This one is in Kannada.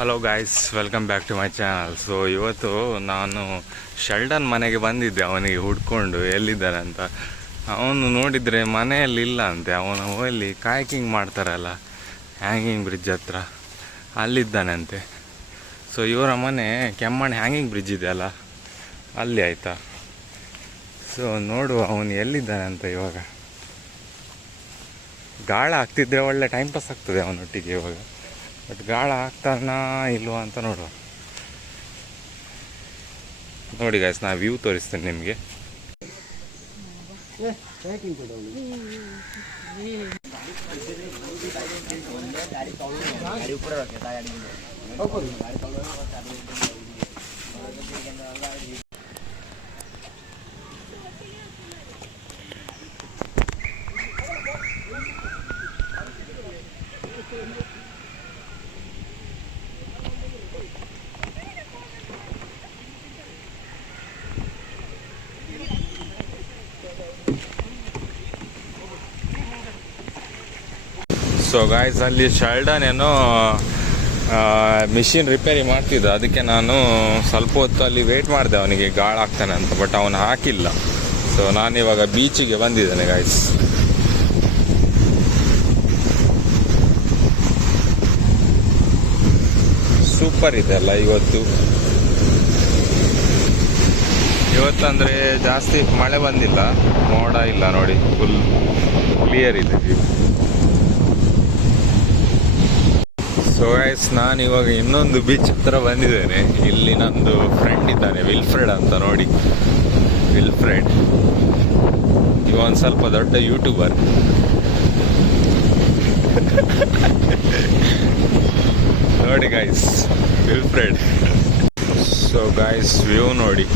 Hello guys, welcome back to my channel. So ಇವತ್ತು ನಾನು ಶೆಲ್ಡನ್ ಮನೆಗೆ ಬಂದಿದ್ದೆ ಅವನಿಗೆ ಹುಡ್ಕೊಂಡು ಎಲ್ಲಿದ್ದಾನೆ ಅಂತ. ಅವನು ನೋಡಿದರೆ ಮನೆಯಲ್ಲಿ ಇಲ್ಲ ಅಂತೆ. ಅವನು ಅಲ್ಲಿ ಕಾಯ್ಕಿಂಗ್ ಮಾಡ್ತಾರಲ್ಲ ಹ್ಯಾಂಗಿಂಗ್ ಬ್ರಿಡ್ಜ್ ಹತ್ರ, ಅಲ್ಲಿದ್ದಾನೆ ಅಂತೆ. ಸೊ ಇವರ ಮನೆ ಕೆಮ್ಮಣ್ಣಿ ಹ್ಯಾಂಗಿಂಗ್ ಬ್ರಿಡ್ಜ್ ಇದೆ ಅಲ್ಲ, ಅಲ್ಲಿ ಆಯಿತಾ. ಸೊ ನೋಡುವ ಅವನು ಎಲ್ಲಿದ್ದಾನೆ ಅಂತ. ಇವಾಗ ಗಾಳ ಆಗ್ತಿದ್ರೆ ಒಳ್ಳೆ ಟೈಮ್ ಪಾಸ್ ಆಗ್ತದೆ ಅವನೊಟ್ಟಿಗೆ ಇವಾಗ. ಬಟ್ ಗಾಳ ಆಗ್ತಾನಾ ಇಲ್ವಾ ಅಂತ ನೋಡುವ. ನೋಡಿ ಗಾಯ್ಸ್, ನಾ ವ್ಯೂ ತೋರಿಸ್ತೇನೆ ನಿಮಗೆ. ಸೊ ಗಾಯ್ಸ್, ಅಲ್ಲಿ ಶೆಲ್ಡನ್ ಏನೋ ಮಿಷಿನ್ ರಿಪೇರಿ ಮಾಡ್ತಿದ್ದ. ಅದಕ್ಕೆ ನಾನು ಸ್ವಲ್ಪ ಹೊತ್ತು ಅಲ್ಲಿ ವೇಟ್ ಮಾಡಿದೆ ಅವನಿಗೆ ಗಾಳ ಹಾಕ್ತಾನೆ ಅಂತ. ಬಟ್ ಅವನು ಹಾಕಿಲ್ಲ. ಸೊ ನಾನಿವಾಗ ಬೀಚಿಗೆ ಬಂದಿದ್ದೇನೆ ಗಾಯ್ಸ್. ಸೂಪರ್ ಇದೆ ಅಲ್ಲ ಇವತ್ತಂದರೆ ಜಾಸ್ತಿ ಮಳೆ ಬಂದಿಲ್ಲ, ಮೋಡ ಇಲ್ಲ ನೋಡಿ, ಫುಲ್ ಕ್ಲಿಯರ್ ಇದೆ ವ್ಯೂ. ಸೊ ಗೈಸ್, ನಾನು ಇವಾಗ ಇನ್ನೊಂದು ಬೀಚ್ ಹತ್ರ ಬಂದಿದ್ದೇನೆ. ಇಲ್ಲಿ ನಂದು ಫ್ರೆಂಡ್ ಇದ್ದಾನೆ, ವಿಲ್ಫ್ರೆಡ್ ಅಂತ ನೋಡಿ. ವಿಲ್ಫ್ರೆಡ್ ಇವ ಒಂದು ಸ್ವಲ್ಪ ದೊಡ್ಡ ಯೂಟ್ಯೂಬರ್. ನೋಡಿ guys, Wilfred. So guys, view ನೋಡಿ,